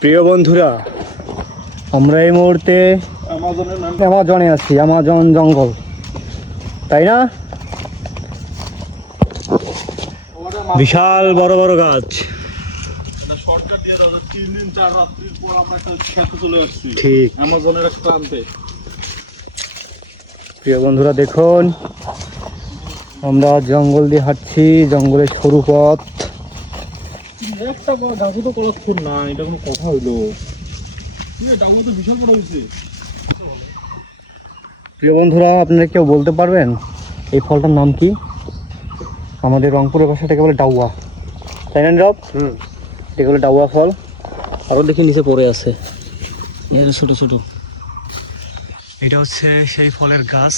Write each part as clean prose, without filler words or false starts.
প্রিয় বন্ধুরা, আমরা এই মুহূর্তে অ্যামাজনে আছি। অ্যামাজন জঙ্গল, তাই না? বিশাল বড় বড় গাছ। ঠিক। প্রিয় বন্ধুরা দেখুন, আমরা জঙ্গল দিয়ে হাঁটছি, জঙ্গলের সরু পথ। একটা ডাকু তো কলাক্ষণ না, এটা কোনো কথা হইলো? ডাকু তো বিশাল বড় হয়েছে। প্রিয় বন্ধুরা, আপনারা কেউ বলতে পারবেন এই ফলটার নাম কি? আমাদের রংপুরের ভাষাটাকে বলে ডাউয়া, তাই না নীরব? এটাকে বলে ডাউয়া ফল। আরও দেখি নিচে পড়ে আছে ছোট ছোট। এটা হচ্ছে সেই ফলের গাছ।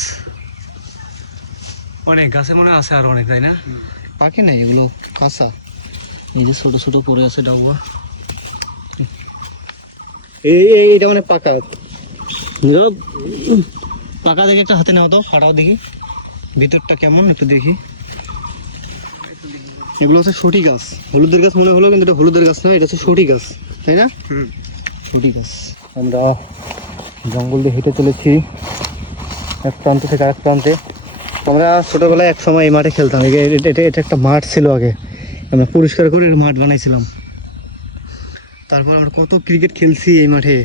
অনেক গাছে মনে আছে আর অনেক, তাই না? পাকে নাই, এগুলো কাঁচা। এই যে ছোট ছোট পড়ে আছে ডাউয়া। এইটা মানে পাকা। নীরব, পাকা দেখে একটা হাতে নেওয়া তো, ফাটাও দেখি ভিতরটা কেমন, একটু দেখি। এগুলো হচ্ছে সটি গাছ। হলুদের গাছ মনে হলো, কিন্তু এটা হলুদের গাছ নয়, এটা হচ্ছে সটি গাছ, তাই না? সটি গাছ। আমরা জঙ্গল দিয়ে হেঁটে চলেছি এক প্রান্ত থেকে আরেক প্রান্তে। আমরা ছোটোবেলায় এক সময় এই মাঠে খেলতাম। এটা একটা মাঠ ছিল আগে, আমরা পরিষ্কার করে মাঠ বানাইছিলাম। তারপর আমরা কত ক্রিকেট খেলছি এই মাঠে।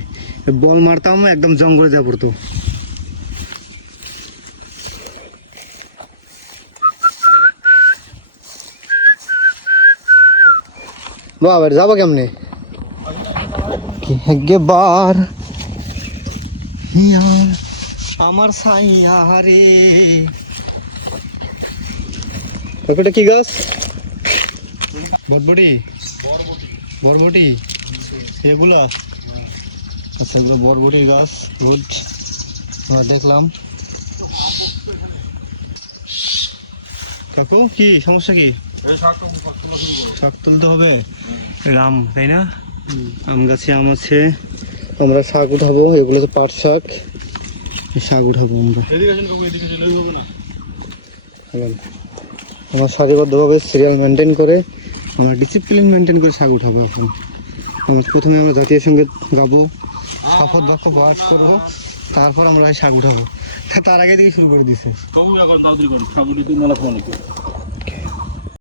বল মারতাম, একদম জঙ্গলে যা পড়তো। বাবা, যাবো কেমনে? বার আমার সাইয়া রে। ওটা কি গাছ? বরবটি। বরবটি এগুলো? আচ্ছা, এগুলো বরবটি গাছ। গুড, আমরা দেখলাম। কাকু, কি সমস্যা? কি শাক তুলতে হবে? রাম, তাই না? আম গাছে আম আছে, আমরা শাক উঠাবো। এগুলো তো পাট শাক, শাক উঠাবো আমরা। আমরা সারিবদ্ধভাবে সিরিয়াল মেনটেন করে, আমরা ডিসিপ্লিন মেনটেন করে শাক উঠাবো। এখন প্রথমে আমরা জাতীয় সঙ্গীত গাবো, শপথ বাক্য পাঠ করবো, তারপর আমরা শাক উঠাবো। তার আগে থেকে শুরু করে দিছে।